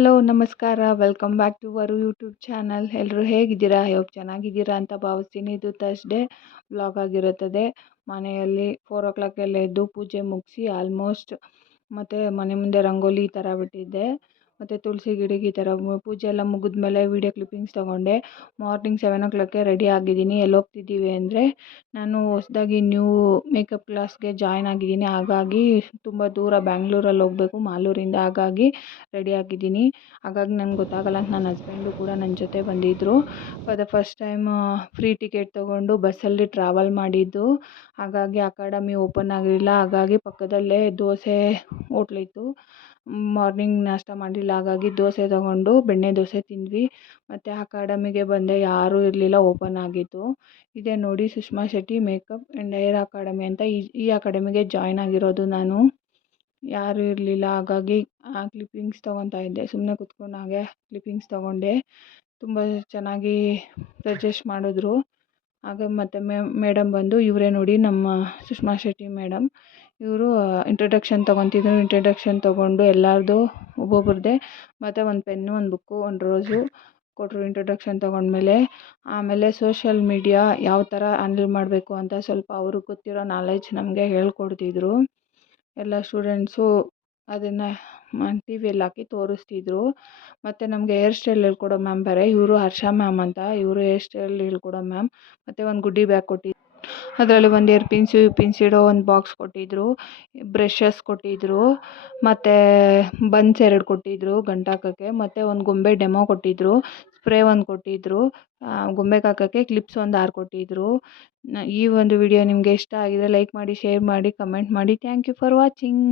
Hello ನಮಸ್ಕಾರ welcome back to ಅವರು YouTube channel. ಎಲ್ಲರೂ ಹೇಗಿದ್ದೀರಾ? ಹೋಪ್ ಚೆನ್ನಾಗಿದ್ದೀರಾ ಅಂತ ಭಾವಿಸ್ತೀನಿ. ಇದು ಥರ್ಸ್ಡೇ ವ್ಲಾಗ್ ಆಗಿರುತ್ತದೆ. ಮನೆಯಲ್ಲಿ 4 o'clock ಎಲ್ಲ ಎದ್ದು ಪೂಜೆ ಮುಗಿಸಿ ಆಲ್ಮೋಸ್ಟ್ ಮತ್ತು ಮನೆ ಮುಂದೆ ರಂಗೋಲಿ ಈ ಥರ ಬಿಟ್ಟಿದ್ದೆ. ಮತ್ತು ತುಳಸಿ ಗಿಡಕ್ಕೆ ಈ ಥರ ಪೂಜೆ ಎಲ್ಲ ಮುಗಿದ್ಮೇಲೆ ವೀಡಿಯೋ ಕ್ಲಿಪ್ಪಿಂಗ್ಸ್ ತೊಗೊಂಡೆ. ಮಾರ್ನಿಂಗ್ 7 o'clockಗೆ ರೆಡಿ ಆಗಿದ್ದೀನಿ. ಎಲ್ಲಿ ಹೋಗ್ತಿದ್ದೀವಿ ಅಂದರೆ ನಾನು ಹೊಸದಾಗಿ ನ್ಯೂ ಮೇಕಪ್ ಕ್ಲಾಸ್ಗೆ ಜಾಯ್ನ್ ಆಗಿದ್ದೀನಿ. ಹಾಗಾಗಿ ತುಂಬ ದೂರ ಬ್ಯಾಂಗ್ಳೂರಲ್ಲಿ ಹೋಗಬೇಕು ಮಾಲೂರಿಂದ. ಹಾಗಾಗಿ ರೆಡಿ ಆಗಿದ್ದೀನಿ. ಹಾಗಾಗಿ ನಂಗೆ ಗೊತ್ತಾಗಲ್ಲ ಅಂತ ನನ್ನ ಹಸ್ಬೆಂಡು ಕೂಡ ನನ್ನ ಜೊತೆ ಬಂದಿದ್ದರು. For the first time free ticket ತೊಗೊಂಡು ಬಸ್ಸಲ್ಲಿ ಟ್ರಾವೆಲ್ ಮಾಡಿದ್ದು. ಹಾಗಾಗಿ ಅಕಾಡೆಮಿ ಓಪನ್ ಆಗಿರಲಿಲ್ಲ. ಹಾಗಾಗಿ ಪಕ್ಕದಲ್ಲೇ ದೋಸೆ ಹೋಟ್ಲಿತ್ತು. ಮಾರ್ನಿಂಗ್ ನಾಷ್ಟ ಮಾಡಿಲ್ಲ, ಹಾಗಾಗಿ ದೋಸೆ ತೊಗೊಂಡು ಬೆಣ್ಣೆ ದೋಸೆ ತಿಂದ್ವಿ. ಮತ್ತು ಅಕಾಡೆಮಿಗೆ ಬಂದೆ, ಯಾರೂ ಇರಲಿಲ್ಲ, ಓಪನ್ ಆಗಿತ್ತು. ಇದೇ ನೋಡಿ Sushma Shetty makeup and hair academy ಅಂತ. ಈ ಅಕಾಡೆಮಿಗೆ ಜಾಯ್ನ್ ಆಗಿರೋದು ನಾನು. ಯಾರೂ ಇರಲಿಲ್ಲ, ಹಾಗಾಗಿ ಕ್ಲಿಪ್ಪಿಂಗ್ಸ್ ತೊಗೊತಾ ಇದ್ದೆ. ಸುಮ್ಮನೆ ಕೂತ್ಕೊಂಡು ಹಾಗೆ ಕ್ಲಿಪ್ಪಿಂಗ್ಸ್ ತೊಗೊಂಡೆ. ತುಂಬ ಚೆನ್ನಾಗಿ ಸಜೆಸ್ಟ್ ಮಾಡಿದ್ರು. ಆಗ ಮತ್ತು ಮೇಡಮ್ ಬಂದು, ಇವರೇ ನೋಡಿ ನಮ್ಮ ಸುಷ್ಮಾ ಶೆಟ್ಟಿ ಮೇಡಮ್. ಇವರು ಇಂಟ್ರಡಕ್ಷನ್ ತೊಗೊತಿದ್ರು. ಇಂಟ್ರಡಕ್ಷನ್ ತೊಗೊಂಡು ಎಲ್ಲರದು ಒಬ್ಬೊಬ್ರದ್ದೇ ಮತ್ತು ಒಂದು ಪೆನ್ನು, ಒಂದು ಬುಕ್ಕು, ಒಂದು ರೋಸು ಕೊಟ್ಟರು ಇಂಟ್ರಡಕ್ಷನ್ ತೊಗೊಂಡ್ಮೇಲೆ. ಆಮೇಲೆ ಸೋಷಿಯಲ್ ಮೀಡಿಯಾ ಯಾವ ಥರ ಹ್ಯಾಂಡಲ್ ಮಾಡಬೇಕು ಅಂತ ಸ್ವಲ್ಪ ಅವ್ರಿಗೆ ಗೊತ್ತಿರೋ ನಾಲೆಡ್ಜ್ ನಮಗೆ ಹೇಳ್ಕೊಡ್ತಿದ್ರು. ಎಲ್ಲ ಸ್ಟೂಡೆಂಟ್ಸು ಅದನ್ನು ಟಿ ವಿಯಲ್ಲಿ ಹಾಕಿ ತೋರಿಸ್ತಿದ್ರು. ಮತ್ತು ನಮಗೆ ಹೇರ್ ಸ್ಟೈಲ್ ಹೇಳ್ಕೊಡೋ ಮ್ಯಾಮ್ ಬೇರೆ, ಇವರು ಹರ್ಷ ಮ್ಯಾಮ್ ಅಂತ. ಇವರು ಹೇರ್ ಸ್ಟೈಲ್ ಹೇಳ್ಕೊಡೋ ಮ್ಯಾಮ್. ಮತ್ತು ಒಂದು ಗುಡ್ಡಿ ಬ್ಯಾಗ್ ಕೊಟ್ಟಿದ್ರು. ಅದರಲ್ಲಿ ಒಂದು ಏರ್ ಪಿನ್ಸ್ ಇಡೋ ಒಂದು ಬಾಕ್ಸ್ ಕೊಟ್ಟಿದ್ದರು. ಬ್ರಷಸ್ ಕೊಟ್ಟಿದ್ದರು. ಮತ್ತು ಬನ್ಸ್ 2 ಕೊಟ್ಟಿದ್ದರು ಗಂಟಾಕೋಕ್ಕೆ. ಮತ್ತು ಒಂದು ಗೊಂಬೆ ಡೆಮೋ ಕೊಟ್ಟಿದ್ದರು. ಸ್ಪ್ರೇ ಒಂದು ಕೊಟ್ಟಿದ್ದರು. ಗೊಂಬೆಗೆ ಹಾಕೋಕ್ಕೆ ಕ್ಲಿಪ್ಸ್ ಒಂದು 6 ಕೊಟ್ಟಿದ್ದರು. ಈ ಒಂದು ವಿಡಿಯೋ ನಿಮಗೆ ಇಷ್ಟ ಆಗಿದರೆ ಲೈಕ್ ಮಾಡಿ, ಶೇರ್ ಮಾಡಿ, ಕಮೆಂಟ್ ಮಾಡಿ. Thank you for watching.